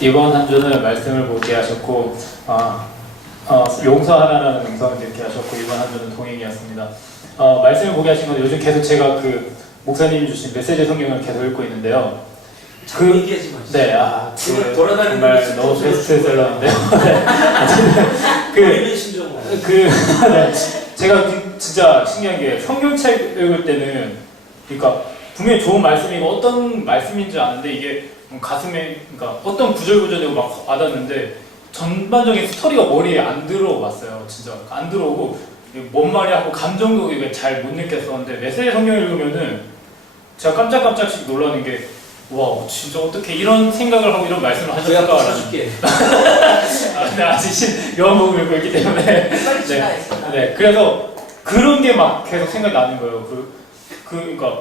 이번 한 주는 말씀을 보게 하셨고 용서하라는 음성을 듣게 하셨고 이번 한 주는 동행이었습니다. 말씀을 보게 하신 건 요즘 계속 제가 그 목사님이 주신 메시지 성경을 계속 읽고 있는데요. 자꾸 얘기하지 마시죠. 네, 지금 돌아다니는 정말 너무 베스트셀러인데요. 네, 제가 진짜 신기한 게 성경책 읽을 때는 그러니까 분명히 좋은 말씀이고 어떤 말씀인지 아는데 이게 가슴에 그러니까 어떤 구절구절되고 막 와닿는데 전반적인 스토리가 머리에 안 들어왔어요. 진짜 안 들어오고 뭔 말이야 하고 감정도 잘 못 느꼈었는데 메시지 성경 읽으면은 제가 깜짝깜짝씩 놀라는 게 와 진짜 어떻게 이런 생각을 하고 이런 말씀을 하셨을까라는 네, 아직 요한복음 읽고 있기 때문에 네, 그래서 그런 게 막 계속 생각이 나는 거예요. 그러니까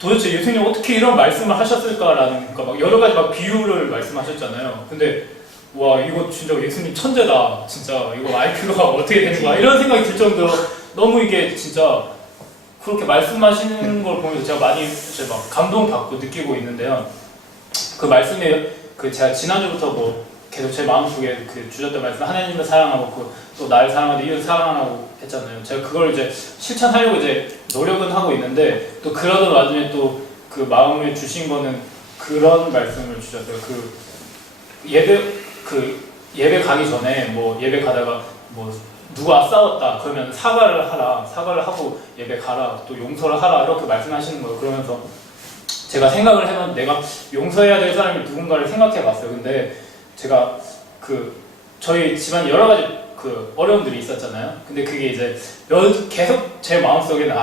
도대체 예수님 어떻게 이런 말씀을 하셨을까라는 그러니까 막 여러 가지 막 비유를 말씀하셨잖아요. 근데 와 이거 진짜 예수님 천재다. 진짜 이거 IQ가 어떻게 되는 거야 이런 생각이 들 정도로 너무 이게 진짜 그렇게 말씀하시는 걸 보면서 제가 많이 막 감동받고 느끼고 있는데요. 그 말씀에 제가 지난주부터 뭐 계속 제 마음속에 주셨던 말씀 하나님을 사랑하고 또 나를 사랑하고 이웃을 사랑하고 했잖아요. 제가 그걸 이제 실천하려고 이제 노력은 하고 있는데 또 그러던 와중에 또 그 마음에 주신 거는 그런 말씀을 주셨어요. 예배 가기 전에 뭐 예배 가다가 뭐 누가 싸웠다 그러면 사과를 하라, 사과를 하고 예배 가라, 또 용서를 하라 이렇게 말씀하시는 거예요. 그러면서 제가 생각을 해봤는데 내가 용서해야 될 사람이 누군가를 생각해봤어요. 근데 제가 저희 집안 여러 가지 어려움들이 있었잖아요. 근데 그게 이제 계속 제 마음속에는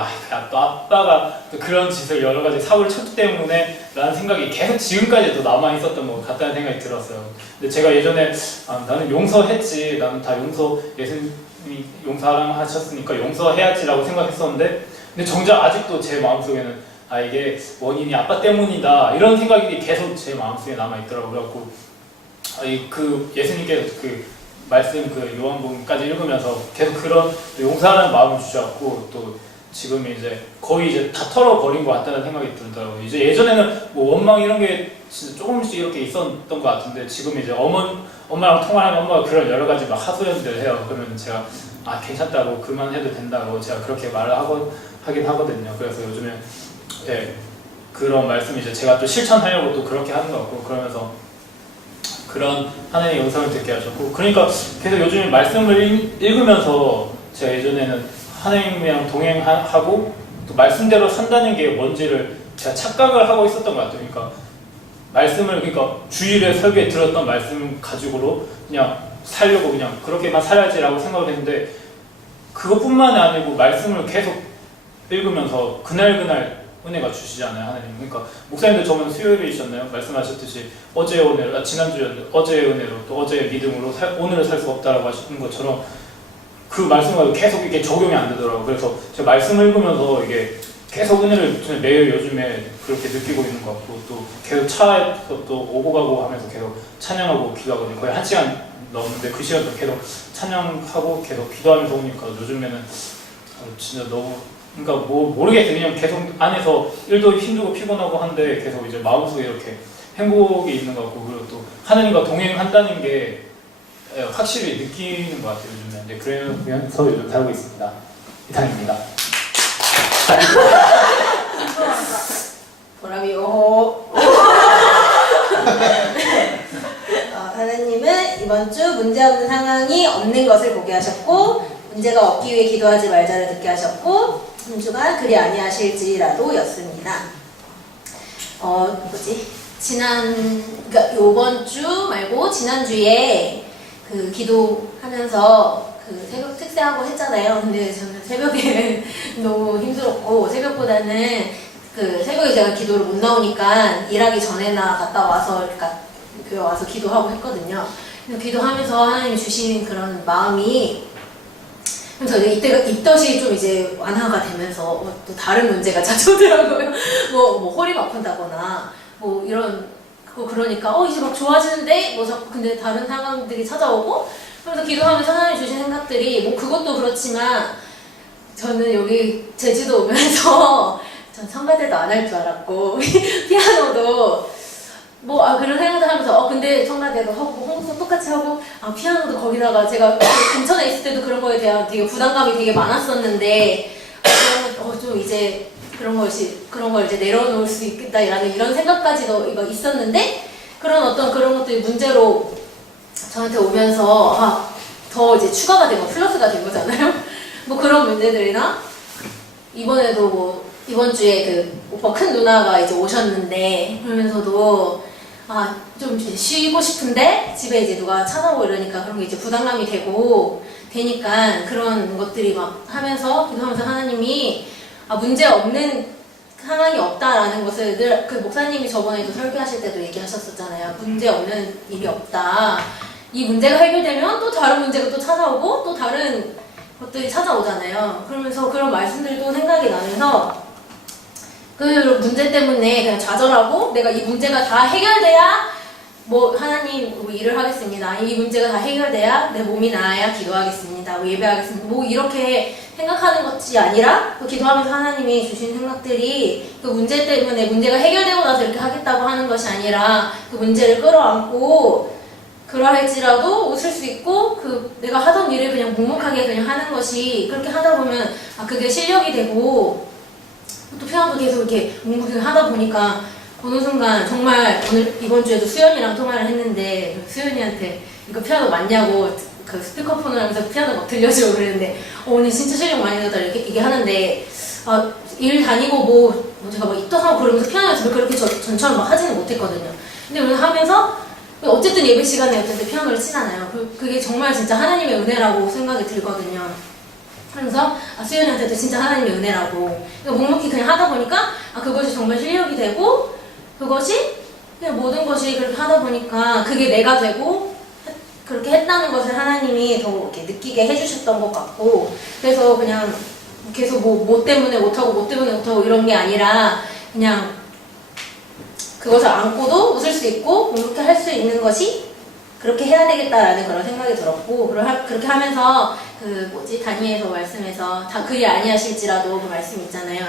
또 아빠가 또 그런 짓을 여러 가지 사고를 쳤기 때문에 라는 생각이 계속 지금까지도 남아있었던 것 같다는 생각이 들었어요. 근데 제가 예전에 나는 용서했지, 나는 다 예수님이 용서하라고 하셨으니까 용서해야지 라고 생각했었는데 근데 정작 아직도 제 마음속에는 이게 원인이 아빠 때문이다 이런 생각이 계속 제 마음속에 남아있더라고요. 그래갖고 예수님께서 말씀 요한복음까지 읽으면서 계속 그런 용서하는 마음을 주셨고 또 지금 이제 거의 이제 다 털어버린 것 같다는 생각이 들더라고요. 이제 예전에는 뭐 원망 이런 게 진짜 조금씩 이렇게 있었던 것 같은데 지금 이제 엄마랑 통화하면 엄마가 그런 여러 가지 막 하소연들을 해요. 그러면 제가 괜찮다고 그만해도 된다고 제가 그렇게 말을 하긴 하거든요. 그래서 요즘에 그런 말씀 이제 제가 또 실천하려고 또 그렇게 하는 것 같고 그러면서 그런 하나님의 영상을 듣게 하셨고 그러니까 계속 요즘에 말씀을 읽으면서 제가 예전에는 하나님이랑 동행하고 또 말씀대로 산다는 게 뭔지를 제가 착각을 하고 있었던 것 같아요. 그러니까 말씀을 주일에 설교에 들었던 말씀 가지고로 그냥 살려고 그냥 그렇게만 살아야지라고 생각을 했는데 그것뿐만이 아니고 말씀을 계속 읽으면서 그날 은혜가 주시잖아요, 하나님. 그러니까 목사님도 저번 수요일이셨나요? 말씀하셨듯이 어제의 은혜로, 지난주였는데 어제의 은혜로 또 어제의 믿음으로 오늘을 살 수 없다라고 하시는 것처럼 그 말씀과 계속 이게 적용이 안 되더라고요. 그래서 제가 말씀을 읽으면서 이게 계속 은혜를 매일 요즘에 그렇게 느끼고 있는 것 같고 또 계속 차에서 또 오고 가고 하면서 계속 찬양하고 기도하거든요. 거의 1시간 넘는데 그 시간도 계속 찬양하고 계속 기도하면서 오니까 요즘에는 진짜 너무 그러니까 모르겠어요. 그냥 계속 안에서 일도 힘들고 피곤하고 한데 계속 이제 마음속에 이렇게 행복이 있는 것 같고 그리고 또 하나님과 동행한다는 게 확실히 느끼는 것 같아요. 요즘에. 네, 그러면서 요즘 살고 있습니다. 이상입니다. 보람이 오호. 하나님은 이번 주 문제없는 상황이 없는 것을 보게 하셨고 문제가 없기 위해 기도하지 말자를 듣게 하셨고 한 주간 그리 아니하실지라도 였습니다. 그러니까 요번 주 말고 지난주에 기도하면서 새벽 특세하고 했잖아요. 근데 저는 새벽에 너무 힘들었고 새벽보다는 새벽에 제가 기도를 못 나오니까 일하기 전에나 갔다 와서 교회 와서 기도하고 했거든요. 기도하면서 하나님이 주신 그런 마음이 그래서 이때가 입덧이 좀 이제 완화가 되면서 또 다른 문제가 찾아오더라고요. 뭐 허리가 아픈다거나 뭐 이런 그러니까 이제 막 좋아지는데 뭐 자꾸 근데 다른 상황들이 찾아오고 그래서 기도하면서 하나님 주신 생각들이 뭐 그것도 그렇지만 저는 여기 제주도 오면서 전 성가대도 안 할 줄 알았고 피아노도 그런 생각을 하면서 근데 청라대도 하고 홍수 똑같이 하고 피아노도 거기다가 제가 인천에 있을 때도 그런 거에 대한 되게 부담감이 되게 많았었는데 좀 이제 그런 걸 이제 내려놓을 수 있겠다라는 이런 생각까지도 있었는데 그런 것들이 문제로 저한테 오면서 더 이제 추가가 되고 플러스가 된 거잖아요. 그런 문제들이나 이번에도 이번 주에 그 오빠 큰 누나가 이제 오셨는데 그러면서도 좀 이제 쉬고 싶은데 집에 이제 누가 찾아오고 이러니까 그런 게 이제 부담감이 되니까 그런 것들이 막 기도하면서 하나님이 문제 없는 상황이 없다라는 것을 늘 그 목사님이 저번에도 설교하실 때도 얘기하셨었잖아요. 문제 없는 일이 없다. 이 문제가 해결되면 또 다른 문제가 또 찾아오고 또 다른 것들이 찾아오잖아요. 그러면서 그런 말씀들도 생각이 나면서 그 문제 때문에 그냥 좌절하고 내가 이 문제가 다 해결돼야 하나님 일을 하겠습니다. 이 문제가 다 해결돼야 내 몸이 나아야 기도하겠습니다. 예배하겠습니다. 이렇게 생각하는 것이 아니라 기도하면서 하나님이 주신 생각들이 그 문제 때문에 문제가 해결되고 나서 이렇게 하겠다고 하는 것이 아니라 그 문제를 끌어안고 그러할지라도 웃을 수 있고 내가 하던 일을 그냥 묵묵하게 그냥 하는 것이 그렇게 하다 보면 그게 실력이 되고 또 피아노도 계속 이렇게 묵묵하게 하다 보니까 어느 순간 정말 이번 주에도 수연이랑 통화를 했는데 수연이한테 이거 피아노 맞냐고 그 스피커폰을 하면서 피아노 막 들려주고 그랬는데 언니 진짜 실력 많이 늘었다 이렇게 얘기하는데 일 다니고 제가 입덕하고 그러면서 피아노 연습을 그렇게 전처럼 막 하지는 못했거든요. 근데 오늘 하면서 어쨌든 예배 시간에 피아노를 치잖아요. 그게 정말 진짜 하나님의 은혜라고 생각이 들거든요. 그래서 수연이한테도 진짜 하나님의 은혜라고 묵묵히 그냥 하다 보니까 그것이 정말 실력이 되고 그것이 그냥 모든 것이 그렇게 하다 보니까 그게 내가 되고 그렇게 했다는 것을 하나님이 더 이렇게 느끼게 해주셨던 것 같고 그래서 그냥 계속 뭐 때문에 못하고 이런 게 아니라 그냥 그것을 안고도 웃을 수 있고 그렇게 할 수 있는 것이 그렇게 해야 되겠다라는 그런 생각이 들었고 그렇게 하면서 다니엘서 말씀에서 다 그리 아니하실지라도 그 말씀 있잖아요.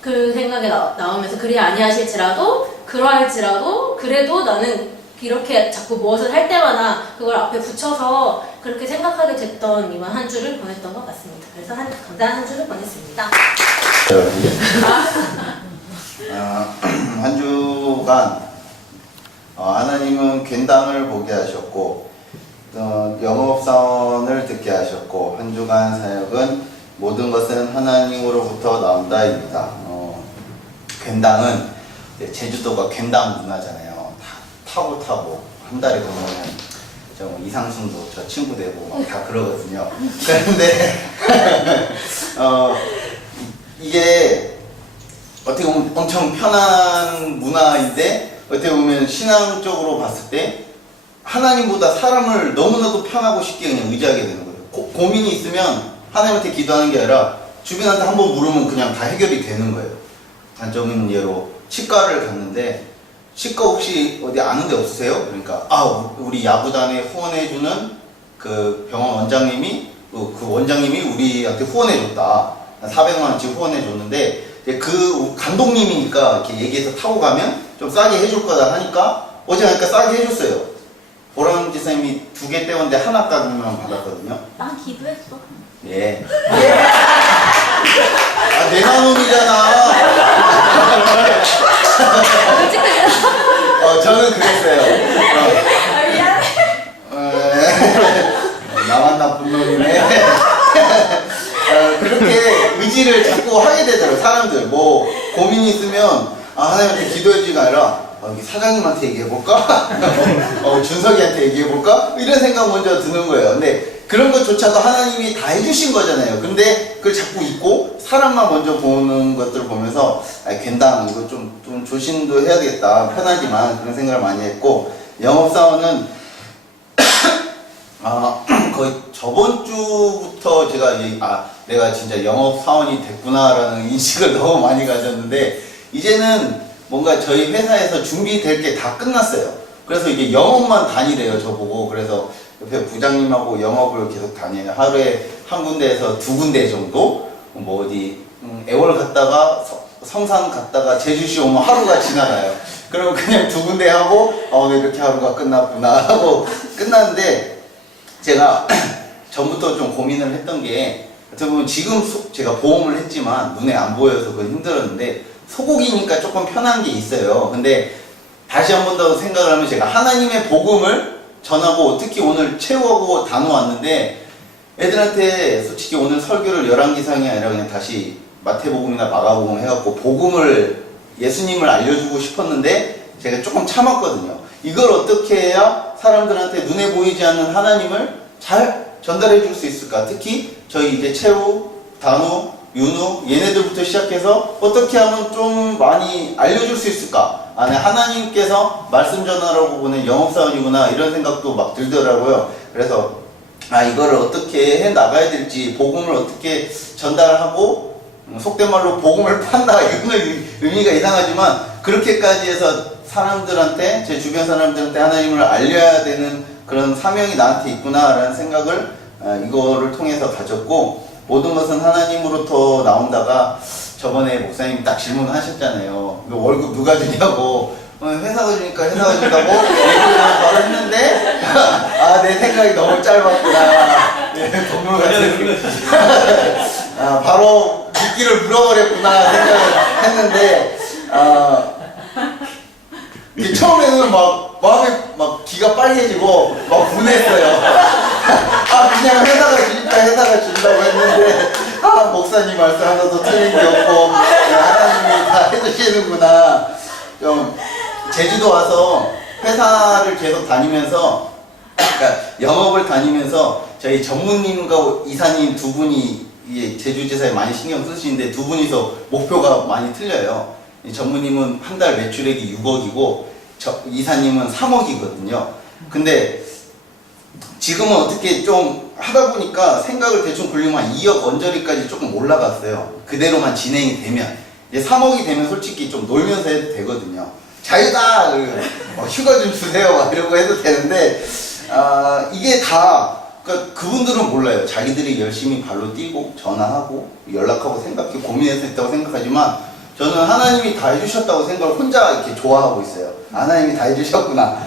그 생각이 나오면서 그리 아니하실지라도 그러할지라도 그래도 나는 이렇게 자꾸 무엇을 할 때마다 그걸 앞에 붙여서 그렇게 생각하게 됐던 이번 한 주를 보냈던 것 같습니다. 그래서 감사한 한 주를 보냈습니다. 한 주간 하나님은 괜당을 보게 하셨고 영업사원을 듣게 하셨고 한 주간 사역은 모든 것은 하나님으로부터 나온다입니다. 괜당은 제주도가 괜당 문화잖아요. 타고 한 달에 보면 이상순도 저 친구 되고 다 그러거든요. 그런데 이게 어떻게 보면 엄청 편한 문화인데 어떻게 보면 신앙적으로 봤을 때 하나님보다 사람을 너무나도 편하고 쉽게 그냥 의지하게 되는 거예요. 고민이 있으면 하나님한테 기도하는 게 아니라 주변한테 한번 물으면 그냥 다 해결이 되는 거예요. 단적인 예로 치과를 갔는데 치과 혹시 어디 아는 데 없으세요? 그러니까 우리 야구단에 후원해주는 그 병원 원장님이 그 원장님이 우리한테 후원해줬다. 400만 원씩 후원해줬는데 그 감독님이니까 이렇게 얘기해서 타고 가면 좀 싸게 해줄 거다 하니까 어제 가니까 싸게 해줬어요. 보람 지사님이 2개 떼었는데 하나까지만 받았거든요. 난 기도했어. 예. 내 나눔이잖아. 저는 그랬어요. 미안해. 나만 나쁜 놈이네. 그렇게 의지를 자꾸 하게 되더라고요. 사람들 고민이 있으면 하나님한테 기도해주기가 아니라 여기 사장님한테 얘기해볼까? 준석이한테 얘기해볼까? 이런 생각 먼저 드는 거예요. 근데 그런 것조차도 하나님이 다 해주신 거잖아요. 근데 그걸 자꾸 잊고 사람만 먼저 보는 것들을 보면서 괜당 이거 좀 조심도 해야 되겠다. 편하지만 그런 생각을 많이 했고 영업사원은 거의 저번 주부터 제가 내가 진짜 영업사원이 됐구나라는 인식을 너무 많이 가졌는데 이제는 뭔가 저희 회사에서 준비될 게 다 끝났어요. 그래서 이게 영업만 다니래요, 저보고. 그래서 옆에 부장님하고 영업을 계속 다녀요. 하루에 한 군데에서 2군데 정도? 어디 애월 갔다가 성산 갔다가 제주시 오면 하루가 지나가요. 그럼 그냥 두 군데 하고 오늘 이렇게 하루가 끝났구나 하고 끝났는데 제가 전부터 좀 고민을 했던 게 어떻게 보면 지금 제가 보험을 했지만 눈에 안 보여서 그건 힘들었는데 소고기니까 조금 편한 게 있어요. 근데 다시 한 번 더 생각을 하면 제가 하나님의 복음을 전하고 특히 오늘 최후하고 단어 왔는데 애들한테 솔직히 오늘 설교를 열왕기상이 아니라 그냥 다시 마태복음이나 마가복음 해갖고 복음을 예수님을 알려주고 싶었는데 제가 조금 참았거든요. 이걸 어떻게 해야 사람들한테 눈에 보이지 않는 하나님을 잘 전달해 줄 수 있을까? 특히 저희 이제 최후, 단우, 윤우 얘네들부터 시작해서 어떻게 하면 좀 많이 알려줄 수 있을까? 네, 하나님께서 말씀 전하라고 보낸 영업사원이구나 이런 생각도 막 들더라고요. 그래서 이거를 어떻게 해 나가야 될지 복음을 어떻게 전달하고 속된 말로 복음을 판다 이거는 의미가 이상하지만 그렇게까지 해서 사람들한테 제 주변 사람들한테 하나님을 알려야 되는 그런 사명이 나한테 있구나라는 생각을 이거를 통해서 가졌고 모든 것은 하나님으로부터 나온다가 저번에 목사님이 딱 질문하셨잖아요. 월급 누가 주냐고. 회사가 주니까 회사가 준다고 얘기를 바로 했는데 내 생각이 너무 짧았구나. 동물 같은 바로 미끼를 물어버렸구나 생각을 했는데 처음에는 막 마음이 막 기가 빨개지고 막 분했어요. 그냥 회사가 준다고 했는데 목사님 말씀 하나도 틀린 게 없고 하나님이 다 해주시는구나. 좀 제주도 와서 회사를 계속 다니면서 그러니까 영업을 다니면서 저희 전무님과 이사님 두 분이 제주지사에 많이 신경 쓰시는데 두 분이서 목표가 많이 틀려요. 전무님은 한 달 매출액이 6억이고 이사님은 3억이거든요. 근데 지금은 어떻게 좀 하다 보니까 생각을 대충 굴리면 한 2억 언저리까지 조금 올라갔어요. 그대로만 진행이 되면. 이제 3억이 되면 솔직히 좀 놀면서 해도 되거든요. 자유다! 휴가 좀 주세요. 이러고 해도 되는데, 이게 다, 그러니까 그분들은 몰라요. 자기들이 열심히 발로 뛰고, 전화하고, 연락하고 생각해, 고민해서 했다고 생각하지만, 저는 하나님이 다 해주셨다고 생각을 혼자 이렇게 좋아하고 있어요. 하나님이 다 해주셨구나.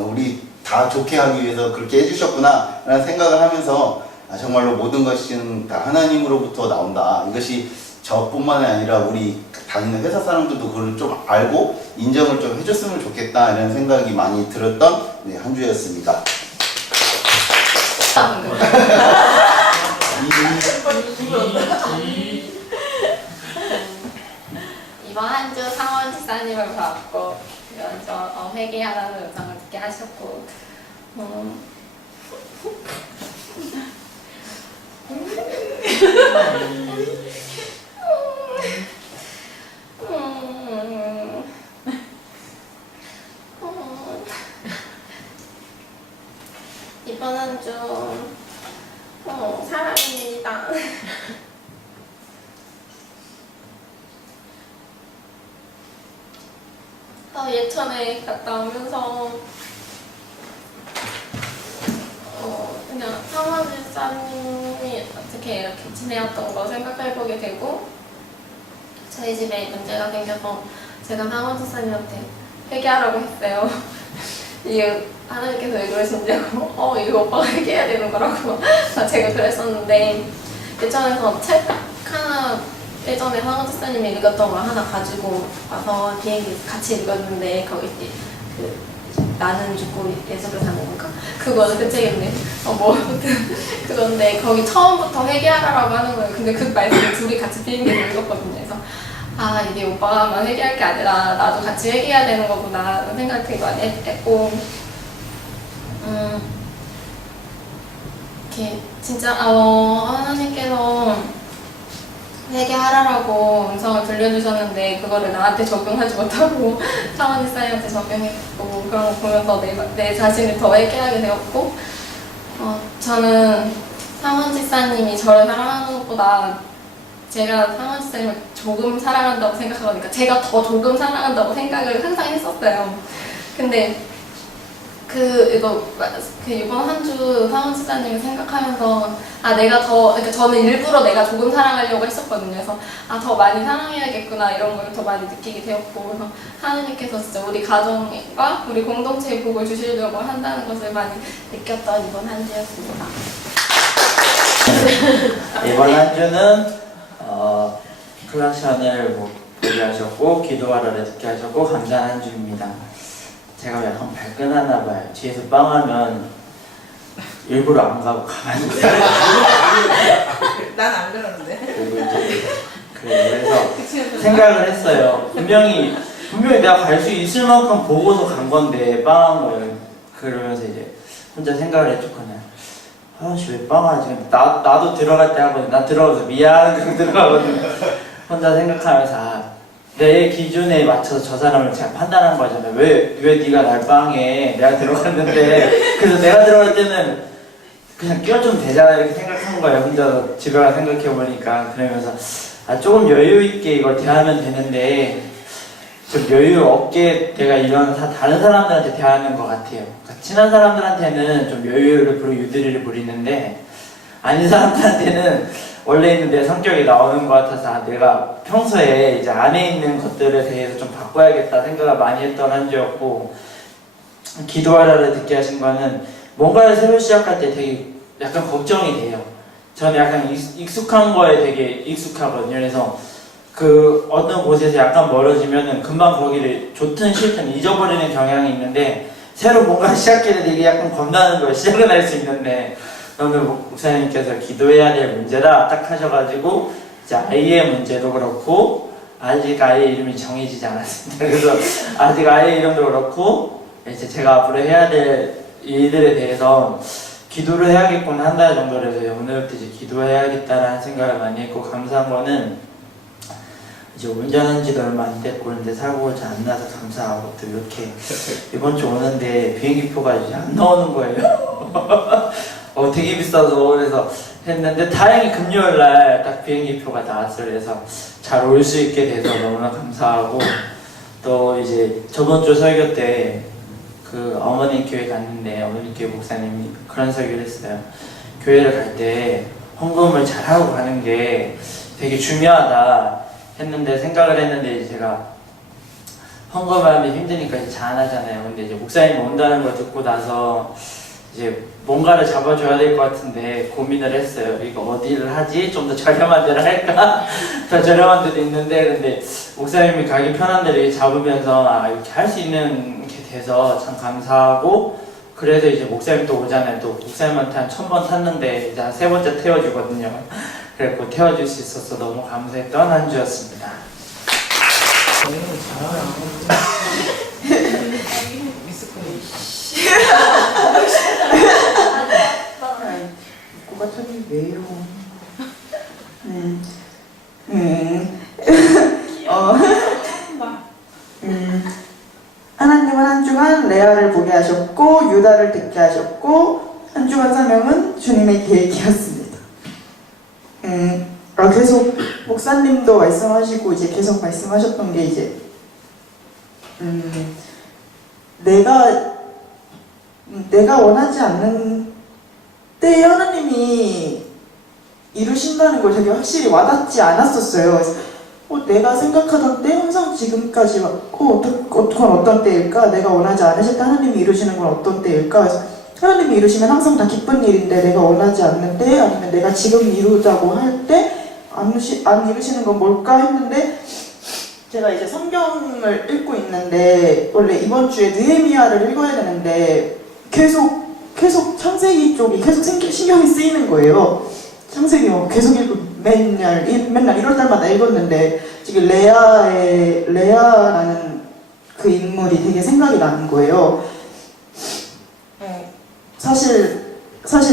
우리 다 좋게 하기 위해서 그렇게 해주셨구나. 라는 생각을 하면서, 정말로 모든 것은 다 하나님으로부터 나온다. 이것이 저뿐만 아니라 우리 다니는 회사 사람들도 그걸 좀 알고 인정을 좀 해줬으면 좋겠다 이런 생각이 많이 들었던 한 주였습니다. 이번 한 주 상원 지사님을 봤고 그래서 회개하라는 영상을 듣게 하셨고 이번 한 주 사랑입니다. 예천에 갔다 오면서 그냥 상원지사님이 어떻게 이렇게 지내었던 거 생각해보게 되고 저희 집에 문제가 생겨서 제가 상원지사님한테 회개하라고 했어요. 이게 하나님께서 왜 그러신냐고 이거 오빠가 회개해야 되는 거라고 제가 그랬었는데 예전에서 책 하나 예전에 상원지사님이 읽었던 걸 하나 가지고 와서 비행기 같이 읽었는데 거기 그 나는 죽고 예수를 사는 건가? 그거는 그 책인데 그건데 거기 처음부터 회개하라고 하는 거예요. 근데 그 말씀을 둘이 같이 비행기에서 읽었거든요. 그래서 이게 오빠만 회개할 게 아니라 나도 같이 회개해야 되는 거구나 라는 생각을 되게 많이 했고 이렇게 진짜 하나님께서 회개하라고 음성을 들려주셨는데 그거를 나한테 적용하지 못하고 상원지사님한테 적용했고 그런 거 보면서 내 자신을 더 회개하게 되었고 저는 상원지사님이 저를 사랑하는 것보다 제가 상원지사님을 조금 사랑한다고 생각하니까 제가 더 조금 사랑한다고 생각을 항상 했었어요. 근데 그 이번 한 주 사원수사님을 생각하면서 그러니까 저는 일부러 내가 조금 사랑하려고 했었거든요. 그래서 더 많이 사랑해야겠구나 이런 걸 더 많이 느끼게 되었고, 그래서 하느님께서 진짜 우리 가정과 우리 공동체에 복을 주시려고 한다는 것을 많이 느꼈던 이번 한 주였습니다. 이번 한 주는 클락션을 보게 하셨고 기도하라를 듣게 하셨고 감사한 한 주입니다. 제가 약간 발끈하나 봐요. 뒤에서 빵하면 일부러 안 가고 가만히 있어요. 난 안 그러는데. 그리고 이제 그래서 생각을 했어요. 분명히 내가 갈 수 있을 만큼 보고서 간 건데 빵한 거예요. 그러면서 이제 혼자 생각을 했죠. 그냥 아씨 왜 빵하지? 나도 들어갈 때 하거든. 나 들어가서 미안 그러고 들어가거든. 혼자 생각하면서 내 기준에 맞춰서 저 사람을 제가 판단한 거잖아요. 왜 네가 날 빵해? 내가 들어갔는데. 그래서 내가 들어갈 때는 그냥 끼워주면 되잖아 이렇게 생각한 거예요. 혼자서 집에 가 생각해보니까. 그러면서 조금 여유 있게 이걸 대하면 되는데 좀 여유 없게 내가 이런 다른 사람들한테 대하는 것 같아요. 그러니까 친한 사람들한테는 좀 여유를 부리고 유두리를 부리는데 아닌 사람들한테는 원래 있는 내 성격이 나오는 것 같아서 내가 평소에 이제 안에 있는 것들에 대해서 좀 바꿔야겠다 생각을 많이 했던 한 주였고, 기도하라를 듣게 하신 거는 뭔가를 새로 시작할 때 되게 약간 걱정이 돼요. 저는 약간 익숙한 거에 되게 익숙하거든요. 그래서 그 어떤 곳에서 약간 멀어지면은 금방 거기를 좋든 싫든 잊어버리는 경향이 있는데, 새로 뭔가 시작해야 되게 약간 겁나는 거예요. 시작은 할 수 있는데. 오늘 목사님께서 기도해야 될 문제라 딱 하셔가지고 이제 아이의 문제도 그렇고 아직 아이의 이름이 정해지지 않았습니다. 그래서 아직 아이의 이름도 그렇고 이제 제가 앞으로 해야 될 일들에 대해서 기도를 해야겠구나 한 달 정도를 해서 오늘부터 이제 기도해야겠다라는 생각을 많이 했고, 감사한 거는 이제 운전한 지도 얼마 안 됐고 그런데 사고가 잘 안 나서 감사하고, 또 이렇게 이번 주 오는데 비행기표가 이제 안 나오는 거예요. 되게 비싸서. 그래서 했는데 다행히 금요일날 딱 비행기표가 나왔어요. 그래서 잘 올 수 있게 돼서 너무나 감사하고, 또 이제 저번 주 설교 때 그 어머니 교회 갔는데 어머니 교회 목사님이 그런 설교를 했어요. 교회를 갈 때 헌금을 잘하고 가는 게 되게 중요하다 했는데, 생각을 했는데 이제 제가 헌금을 하면 힘드니까 이제 잘 안 하잖아요. 근데 이제 목사님이 온다는 걸 듣고 나서 이제 뭔가를 잡아줘야 될 것 같은데 고민을 했어요. 이거 어디를 하지? 좀 더 저렴한 데를 할까? 더 저렴한 데도 있는데, 근데 목사님이 가기 편한 데를 잡으면서 이렇게 할 수 있는 게 돼서 참 감사하고, 그래서 이제 목사님 또 오잖아요. 또 목사님한테 한 1000번 탔는데 이제 한 3번째 태워주거든요. 그래서 태워줄 수 있어서 너무 감사했던 한 주였습니다. 고가천이 왜요? 하나님은 한 주간 레아를 보게 하셨고 유다를 듣게 하셨고, 한 주간 사명은 주님의 계획이었습니다. 계속 목사님도 말씀하시고 이제 계속 말씀하셨던 게 이제 내가 원하지 않는 때 하나님이 이루신다는 걸 되게 확실히 와닿지 않았었어요. 그래서 내가 생각하던 때 항상 지금까지 왔고 어떤 때일까? 내가 원하지 않으실 때 하나님이 이루시는 건 어떤 때일까? 그래서 하나님이 이루시면 항상 다 기쁜 일인데, 내가 원하지 않는 때, 아니면 내가 지금 이루자고 할 때 안 이루시는 건 뭘까 했는데, 제가 이제 성경을 읽고 있는데 원래 이번 주에 느헤미야를 읽어야 되는데 계속 창세기 쪽이 계속 신경이 쓰이는 거예요. 창세기 계속 읽고 맨날 1월달마다 읽었는데 지금 레아라는 그 인물이 되게 생각이 나는 거예요. 사실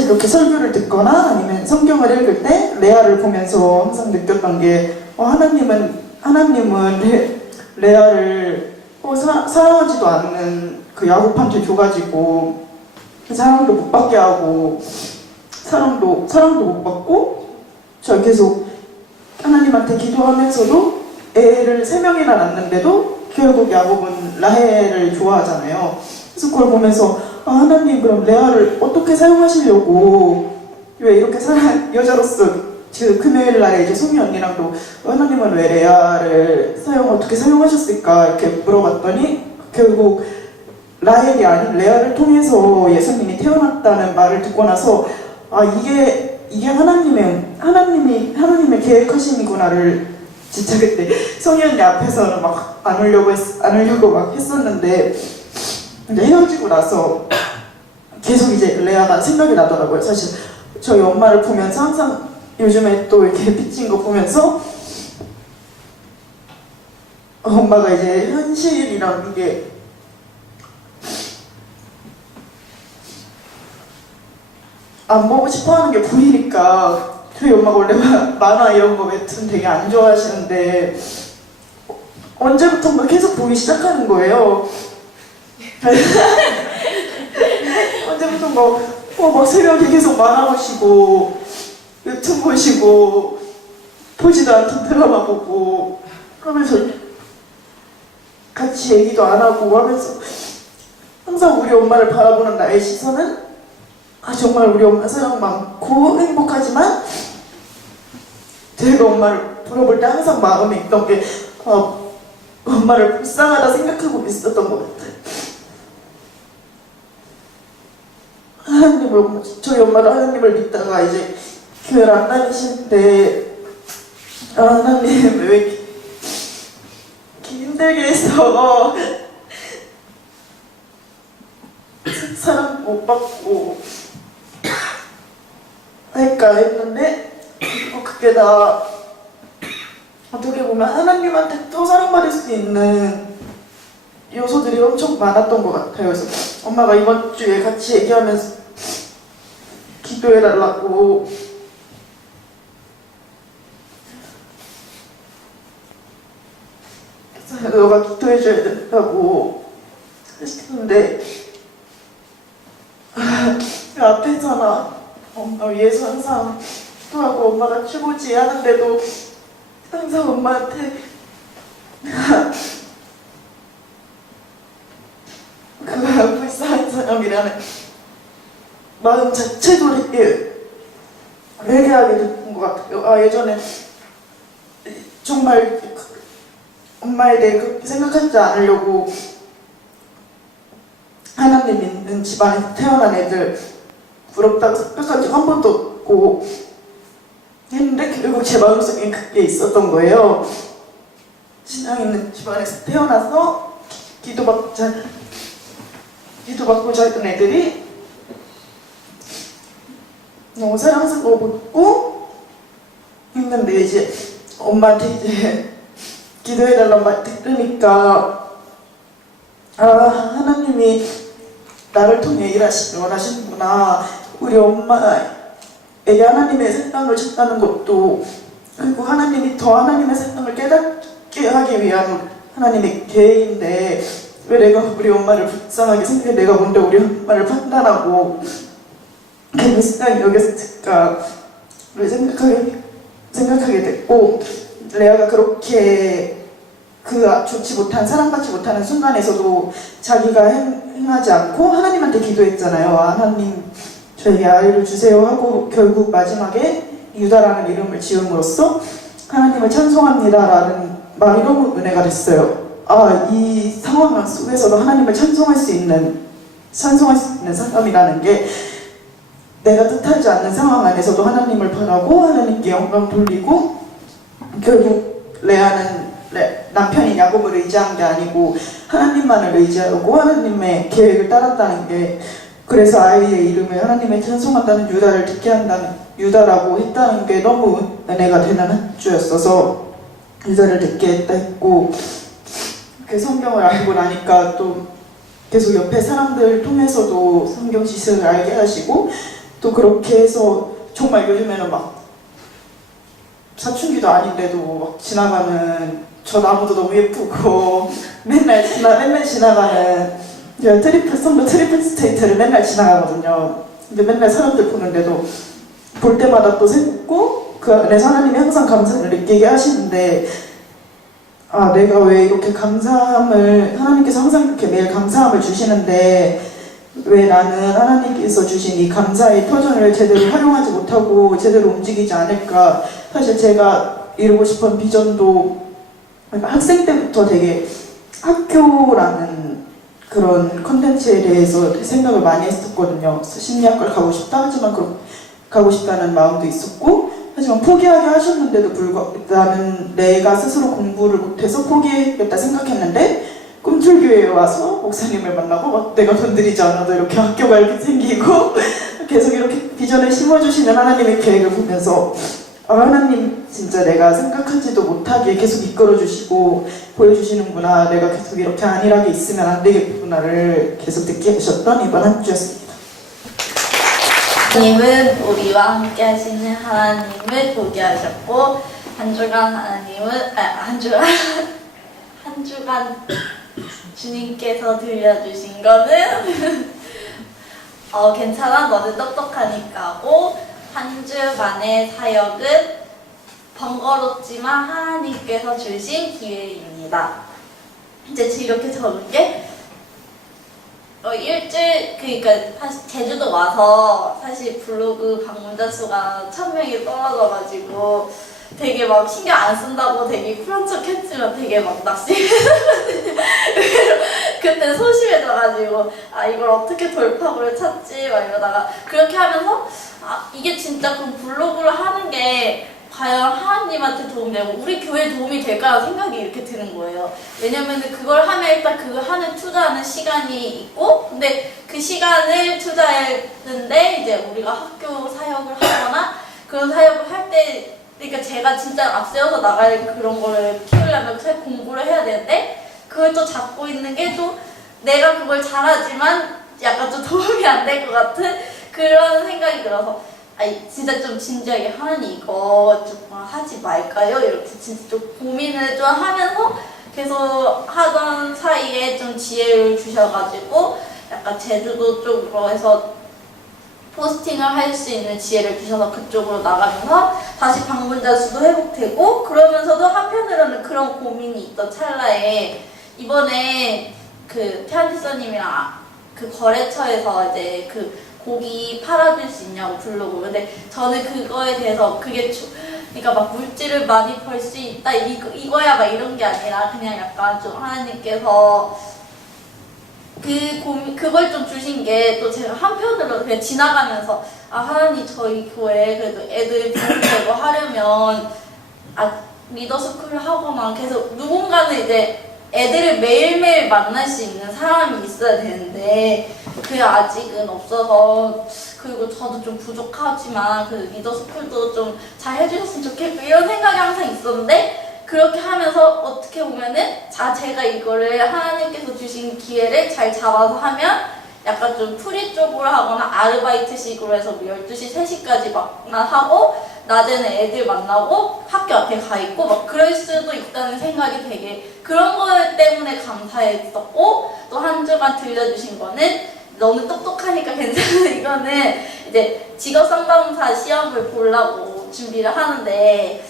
이렇게 설교를 듣거나 아니면 성경을 읽을 때 레아를 보면서 항상 느꼈던 게 하나님은 레아를 사랑하지도 않는 그 야곱한테 줘가지고 사랑도 못 받게 하고 사랑도 못 받고, 저 계속 하나님한테 기도하면서도 애를 3명이나 낳는데도 결국 야곱은 라헬을 좋아하잖아요. 그래서 그걸 보면서 아, 하나님 그럼 레아를 어떻게 사용하시려고 왜 이렇게 여자로서 그 금요일 날에 이제 송이 언니랑도 하나님은 왜 레아를 어떻게 사용하셨을까 이렇게 물어봤더니 결국 라헬이 아닌 레아를 통해서 예수님이 태어났다는 말을 듣고 나서 아 이게 하나님의 계획하심이구나를 진짜 그때 송이 언니 앞에서는 막 안 울려고 막 했었는데 이제 헤어지고 나서 계속 이제 레아가 생각이 나더라고요. 사실 저희 엄마를 보면서 항상 요즘에 또 이렇게 빚진 거 보면서 엄마가 이제 현실이라는 게 안 보고 싶어 하는 게 보이니까 저희 엄마가 원래 만화 이런 거 웹툰 되게 안 좋아하시는데 언제부턴가 계속 보기 시작하는 거예요. 언제부턴가 막 새벽에 계속 만화 보시고 웹툰 보시고 보지도 않던 드라마 보고 하면서 같이 얘기도 안 하고 하면서 항상 우리 엄마를 바라보는 나의 시선은 정말 우리 엄마 사랑 많고 행복하지만 제가 엄마를 물어볼 때 항상 마음에 있던 게 엄마를 불쌍하다 생각하고 있었던 것 같아요. 저희 엄마도 하나님을 믿다가 이제 교회를 안 다니시는데 하나님 왜 이렇게 힘들게 해서 사랑 못 받고 할까 했는데 그게 다 어떻게 보면 하나님한테 또 사랑받을 수 있는 요소들이 엄청 많았던 것 같아요. 그래서 엄마가 이번 주에 같이 얘기하면서 기도해달라고 그래서 너가 기도해줘야 된다고 하시는데 앞에서나 엄마 위해서 항상 기도하고 엄마가 최고지 하는데도 항상 엄마한테 그 불쌍한 사람이라는 마음 자체도 되게 회개하게 됐던 것 같아요. 예전에 정말 엄마에 대해 그렇게 생각하지 않으려고 하나님 있는 집안에서 태어난 애들 부럽다고 생각한 적 한 번도 없고 했는데 결국 제 마음속에 그게 있었던 거예요. 신앙 있는 집안에서 태어나서 기도받고자 했던 애들이 너무 사랑스럽고 했는데 이제 엄마한테 이제 기도해달라는 말 들으니까 하나님이 나를 통해 일하시길 원하시는구나. 우리 엄마에게 하나님의 생각을 전하는 것도 그리고 하나님이 더 하나님의 생각을 깨닫게 하기 위한 하나님의 계획인데 왜 내가 우리 엄마를 불쌍하게 생각해 내가 먼저 우리 엄마를 판단하고 그 불쌍히 여겼을까를 생각하게 됐고 레아가 그렇게 좋지 못한 사랑받지 못하는 순간에서도 자기가 행하지 않고 하나님한테 기도했잖아요. 하나님 저에게 아이를 주세요 하고 결국 마지막에 유다라는 이름을 지음으로써 하나님을 찬송합니다라는 말이 너무 은혜가 됐어요. 이 상황 속에서도 하나님을 찬송할 수 있는 사람이라는 게 내가 뜻하지 않는 상황 안에서도 하나님을 바라고 하나님께 영광 돌리고 결국 레아는 남편인 야곱을 의지한 게 아니고 하나님만을 의지하고 하나님의 계획을 따랐다는 게 그래서 아이의 이름을 하나님의 찬송한다는 유다를 듣게 한다는 유다라고 했다는 게 너무 은혜가 되는 한 주였어서 유다를 듣게 했다 했고 그 성경을 알고 나니까 또 계속 옆에 사람들 통해서도 성경 지식을 알게 하시고 또 그렇게 해서 정말 요즘에는 막 사춘기도 아닌데도 막 지나가는 저 나무도 너무 예쁘고 맨날 지나가는 성도 트리플 스테이트를 맨날 지나가거든요. 근데 맨날 사람들 보는데도 볼 때마다 또 새롭고 그 안에서 하나님이 항상 감사를 느끼게 하시는데 내가 왜 이렇게 하나님께서 항상 이렇게 매일 감사함을 주시는데 왜 나는 하나님께서 주신 이 감사의 터전을 제대로 활용하지 못하고 제대로 움직이지 않을까. 사실 제가 이루고 싶은 비전도 학생 때부터 되게 학교라는 그런 컨텐츠에 대해서 생각을 많이 했었거든요. 그래서 심리학과를 가고 싶다 하지만 가고 싶다는 마음도 있었고, 하지만 포기하게 하셨는데도 불구하고 나는 내가 스스로 공부를 못해서 포기했다 생각했는데, 꿈틀교회에 와서 목사님을 만나고 막 내가 돈 들이지 않아도 이렇게 학교가 이렇게 생기고 계속 이렇게 비전을 심어주시는 하나님의 계획을 보면서 하나님 진짜 내가 생각하지도 못하게 계속 이끌어주시고 보여주시는구나, 내가 계속 이렇게 안일하게 있으면 안 되겠구나를 계속 느끼게 하셨던 이번 한 주였습니다. 하나님은 우리와 함께 하시는 하나님을 보게 하셨고, 한 주간 주님께서 들려주신 거는 괜찮아 너는 똑똑하니까 하고, 한 주간의 사역은 번거롭지만 하나님께서 주신 기회입니다. 이제 이렇게 적은 게 일주일, 그러니까 사실 제주도 와서 사실 블로그 방문자 수가 1000명이 떨어져가지고 되게 막 신경 안 쓴다고 되게 쿨한 척 했지만 되게 막 그때 소심해져가지고 이걸 어떻게 돌파구를 찾지 막 이러다가 그렇게 하면서 이게 진짜 그 블로그를 하는 게 과연 하나님한테 도움되고 우리 교회에 도움이 될까라는 생각이 이렇게 드는 거예요. 왜냐면은 그걸 하면 일단 그거 하는 투자하는 시간이 있고, 근데 그 시간을 투자했는데 이제 우리가 학교 사역을 하거나 그런 사역을 할 때, 그러니까 제가 진짜 앞세워서 나갈 그런 거를 키우려면 공부를 해야 되는데, 그걸 또 잡고 있는 게 또 내가 그걸 잘하지만 약간 좀 도움이 안 될 것 같은 그런 생각이 들어서, 진짜 좀 진지하게 하나님 이거 조금 하지 말까요? 이렇게 진짜 좀 고민을 좀 하면서 계속 하던 사이에 좀 지혜를 주셔가지고 약간 제주도 쪽으로 해서 포스팅을 할 수 있는 지혜를 주셔서 그쪽으로 나가면서 다시 방문자 수도 회복되고, 그러면서도 한편으로는 그런 고민이 있던 찰나에 이번에 그 태안지사님이랑 그 거래처에서 이제 그 고기 팔아줄 수 있냐고 블로그. 근데 저는 그거에 대해서 그러니까 막 물질을 많이 벌 수 있다 이거야 막 이런 게 아니라 그냥 약간 좀 하나님께서 그걸 좀 주신 게 또 제가 한편으로 그냥 지나가면서 하나님 저희 교회 그래도 애들 부르려고 하려면 리더스쿨을 하거나 계속 누군가는 이제 애들을 매일매일 만날 수 있는 사람이 있어야 되는데 그게 아직은 없어서, 그리고 저도 좀 부족하지만 그 리더스쿨도 좀 잘 해주셨으면 좋겠고 이런 생각이 항상 있었는데, 그렇게 하면서 어떻게 보면은 제가 이거를 하나님께서 주신 기회를 잘 잡아서 하면 약간 좀 프리 쪽으로 하거나 아르바이트식으로 해서 12시, 3시까지 막만 하고 낮에는 애들 만나고 학교 앞에 가 있고 막 그럴 수도 있다는 생각이 되게 그런 거 때문에 감사했었고, 또 한 주간 들려주신 거는 너무 똑똑하니까 괜찮아. 이거는 이제 직업상담사 시험을 보려고 준비를 하는데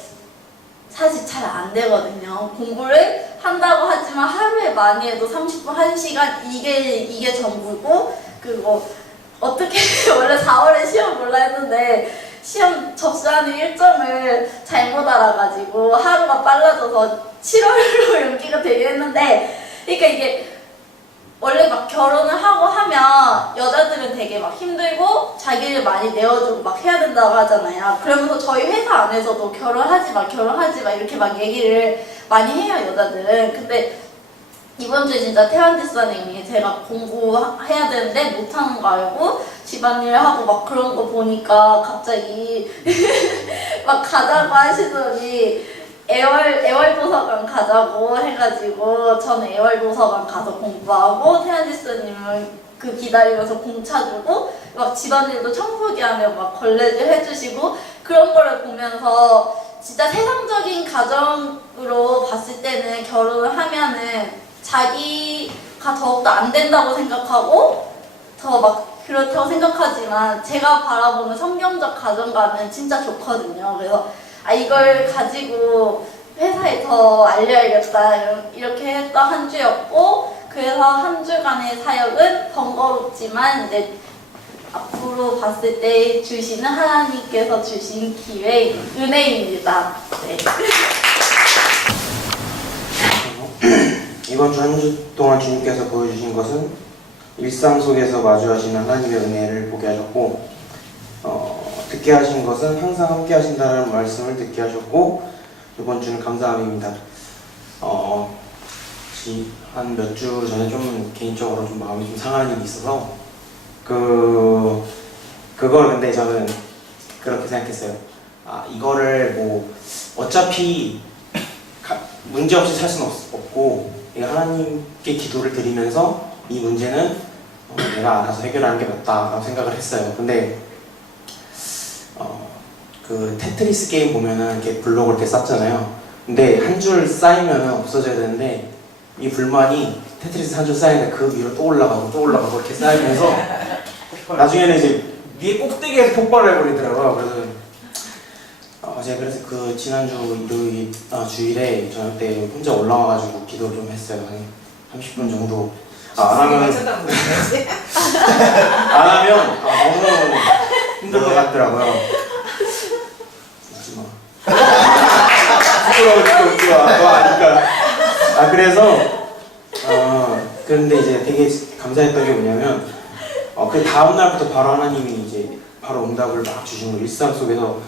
사실 잘 안 되거든요. 공부를 한다고 하지만 하루에 많이 해도 30분, 1시간 이게 전부고, 그리고 어떻게 원래 4월에 시험 볼라 했는데 시험 접수하는 일정을 잘못 알아가지고 하루가 빨라져서 7월로 연기가 되게 했는데, 그러니까 이게 원래 막 결혼을 하고 하면 여자들은 되게 막 힘들고 자기를 많이 내어주고 막 해야 된다고 하잖아요. 그러면서 저희 회사 안에서도 결혼하지 마 이렇게 막 얘기를 많이 해요, 여자들은. 근데 이번 주에 진짜 태환지사님이 제가 공부해야 되는데 못하는 거 알고 집안일 하고 막 그런 거 보니까 갑자기 막 가자고 하시더니 애월도서관 가자고 해가지고 저는 애월도서관 가서 공부하고 태안지스님은 그 기다리면서 공차 주고 막 집안일도 청소기 하며 막 걸레질 해주시고, 그런 거를 보면서 진짜 세상적인 가정으로 봤을 때는 결혼을 하면은 자기가 더욱더 안 된다고 생각하고 더 막 그렇다고 생각하지만 제가 바라보는 성경적 가정관은 진짜 좋거든요. 그래서 이걸 가지고 회사에 더 알려야겠다 이렇게 했던 한 주였고, 그래서 한 주간의 사역은 번거롭지만 이제 앞으로 봤을 때 주시는 하나님께서 주신 기회, 은혜입니다. 네. 이번 주 한 주 동안 주님께서 보여주신 것은 일상 속에서 마주하시는 하나님의 은혜를 보게 하셨고, 듣게 하신 것은 항상 함께 하신다는 말씀을 듣게 하셨고, 이번 주는 감사함입니다. 한 몇 주 전에 좀 개인적으로 좀 마음이 좀 상한 일이 있어서 그걸 근데 저는 그렇게 생각했어요. 이거를 뭐 어차피 문제 없이 살 수는 없고 하나님께 기도를 드리면서 이 문제는 내가 알아서 해결하는 게 맞다라고 생각을 했어요. 근데 그 테트리스 게임 보면은 이렇게 블록을 이렇게 쌓잖아요. 근데 한 줄 쌓이면은 없어져야 되는데 이 불만이 테트리스 한 줄 쌓이는데 그 위로 또 올라가고 이렇게 쌓이면서 나중에는 이제 위에 꼭대기에서 폭발을 해버리더라고요. 그래서 그래서 그 지난주 일요일 주일에 저녁 때 혼자 올라와가지고 기도를 좀 했어요. 한 30분 정도. 안 하면 너무 힘들 것 같더라고요. 웃지 마. 웃지 마. 너 아니까. 그래서 그런데 이제 되게 감사했던 게 뭐냐면 그 다음 날부터 바로 하나님이 이제 바로 응답을 막 주신 거. 일상 속에서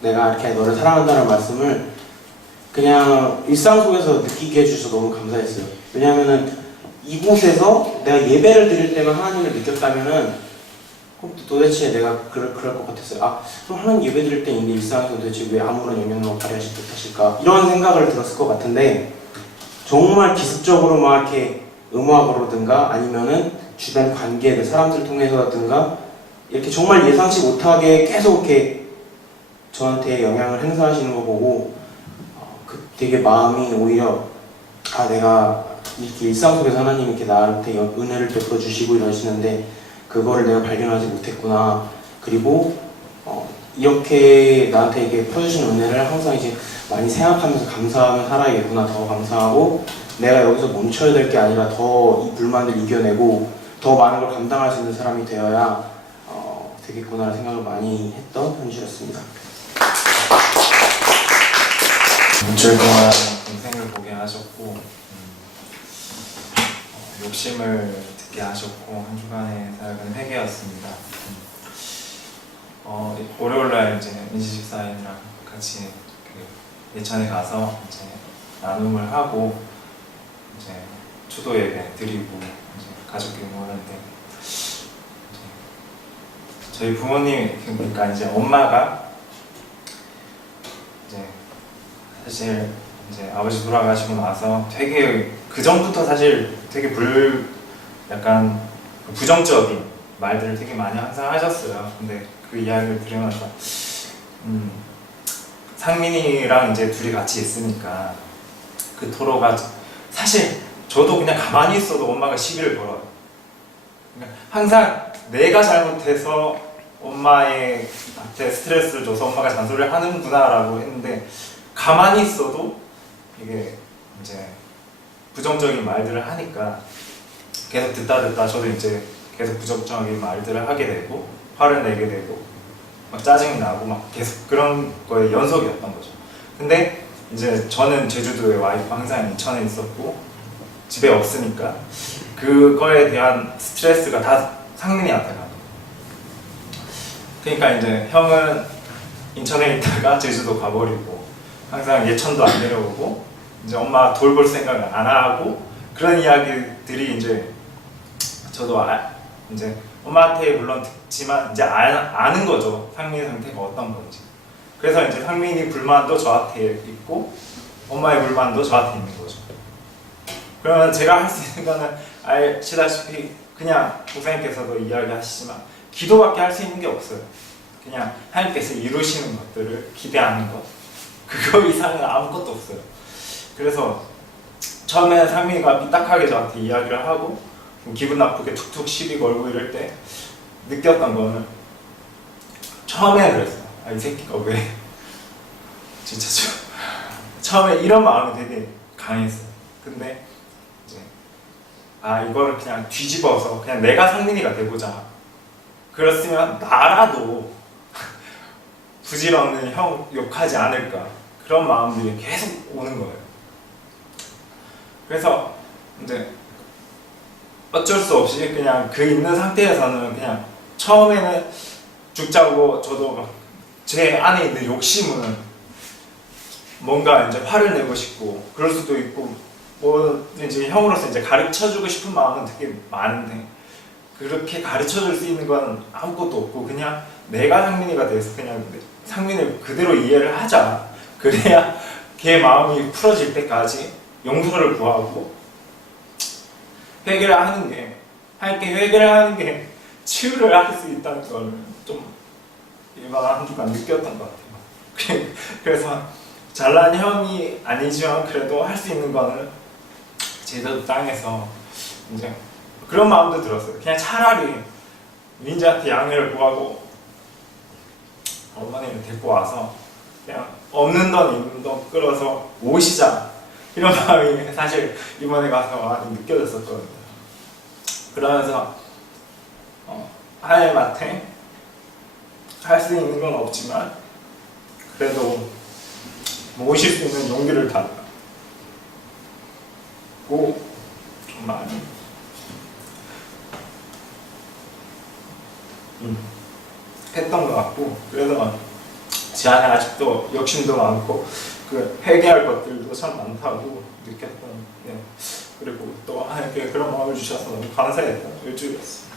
내가 이렇게 너를 사랑한다는 말씀을 그냥 일상 속에서 느끼게 해주셔서 너무 감사했어요. 왜냐면은 이곳에서 내가 예배를 드릴 때만 하나님을 느꼈다면은 도대체 내가 그럴 것 같았어요. 그럼 하나님 예배 드릴 때 있는데 일상에서 도대체 왜 아무런 영향력을 발휘하지 못하실까? 이런 생각을 들었을 것 같은데 정말 기습적으로 막 이렇게 음악으로든가 아니면은 주변 관계들, 사람들 통해서라든가 이렇게 정말 예상치 못하게 계속 이렇게 저한테 영향을 행사하시는 거 보고 되게 마음이 오히려 내가 이렇게 일상 속에서 하나님 이렇게 나한테 은혜를 베풀어 주시고 이러시는데 그거를 내가 발견하지 못했구나. 그리고 이렇게 나한테 이렇게 펴주신 은혜를 항상 이제 많이 생각하면서 감사하며 살아야겠구나. 더 감사하고 내가 여기서 멈춰야 될 게 아니라 더 이 불만을 이겨내고 더 많은 걸 감당할 수 있는 사람이 되어야 되겠구나 생각을 많이 했던 한 주였습니다. 일주일 동안 동생을 보게 하셨고 욕심을 듣게 하셨고 한 주간의 사역은 회개였습니다. 월요일날 이제 민지집사님이랑 같이 예천에 가서 이제 나눔을 하고 이제 추도 예배 드리고 이제 가족끼리 모였는데 저희 부모님이 그러니까 이제 엄마가 이제 사실 이제 아버지 돌아가시고 나서 되게 그 전부터 사실 되게 약간 부정적인 말들을 되게 많이 항상 하셨어요. 근데 그 이야기를 들으면서 상민이랑 이제 둘이 같이 있으니까 그 토로가 사실 저도 그냥 가만히 있어도 엄마가 시비를 걸어요. 그러니까 항상 내가 잘못해서 엄마한테 스트레스를 줘서 엄마가 잔소리를 하는구나라고 했는데 가만히 있어도 이게 이제 부정적인 말들을 하니까 계속 듣다 저도 이제 계속 부정적인 말들을 하게 되고 화를 내게 되고 막 짜증이 나고 막 계속 그런 거에 연속이었던 거죠. 근데 이제 저는 제주도에 와이프 항상 인천에 있었고 집에 없으니까 그거에 대한 스트레스가 다 상민이한테 가는 거예요. 그러니까 이제 형은 인천에 있다가 제주도 가버리고 항상 예천도 안 내려오고 이제 엄마 돌볼 생각을 안 하고 그런 이야기들이 이제 저도 이제 엄마한테 물론 듣지만 이제 아는 거죠. 상민의 상태가 어떤 건지. 그래서 이제 상민이 불만도 저한테 있고 엄마의 불만도 저한테 있는 거죠. 그러면 제가 할 수 있는 거는 아시다시피 그냥 목사님께서도 이야기하시지만 기도밖에 할 수 있는 게 없어요. 그냥 하나님께서 이루시는 것들을 기대하는 것 그거 이상은 아무것도 없어요. 그래서 처음에 상민이가 삐딱하게 저한테 이야기를 하고 기분 나쁘게 툭툭 시비 걸고 이럴 때 느꼈던 거는 처음에 그랬어요. 이 새끼가 왜 진짜 처음에 이런 마음이 되게 강했어요. 근데 이제 아 이거를 그냥 뒤집어서 그냥 내가 상민이가 되보자. 그렇으면 나라도 부질없는 형 욕하지 않을까. 그런 마음들이 계속 오는 거예요. 그래서 이제 어쩔 수 없이 그냥 그 있는 상태에서는 그냥 처음에는 죽자고 저도 제 안에 있는 욕심은 뭔가 이제 화를 내고 싶고 그럴 수도 있고 뭐 이제 형으로서 이제 가르쳐주고 싶은 마음은 되게 많은데 그렇게 가르쳐줄 수 있는 건 아무것도 없고 그냥 내가 상민이가 돼서 그냥 상민을 그대로 이해를 하자. 그래야 걔 마음이 풀어질 때까지 용서를 구하고 회개를 하는 게 회개를 하는 게 치유를 할 수 있다는 걸 좀 이번 한 주간 느꼈던 것 같아요. 그래서 잘난 형이 아니지만 그래도 할 수 있는 거는 제주도 땅에서 이제 그런 마음도 들었어요. 그냥 차라리 민지한테 양해를 구하고 어머니를 데리고 와서 그냥 없는 돈 있는 돈 끌어서 오시자 이런 마음이 사실 이번에 가서 많이 느껴졌었거든요. 그러면서 하나님한테 할 수 있는 건 없지만 그래도 모실 수 있는 용기를 달라고 좀 많이 했던 것 같고 그래서 제 안에 아직도 욕심도 많고 그 회개할 것들도 참 많다고 느꼈던 그리고 또 하나님께 그런 마음을 주셔서 너무 감사했던 일주일이었어요.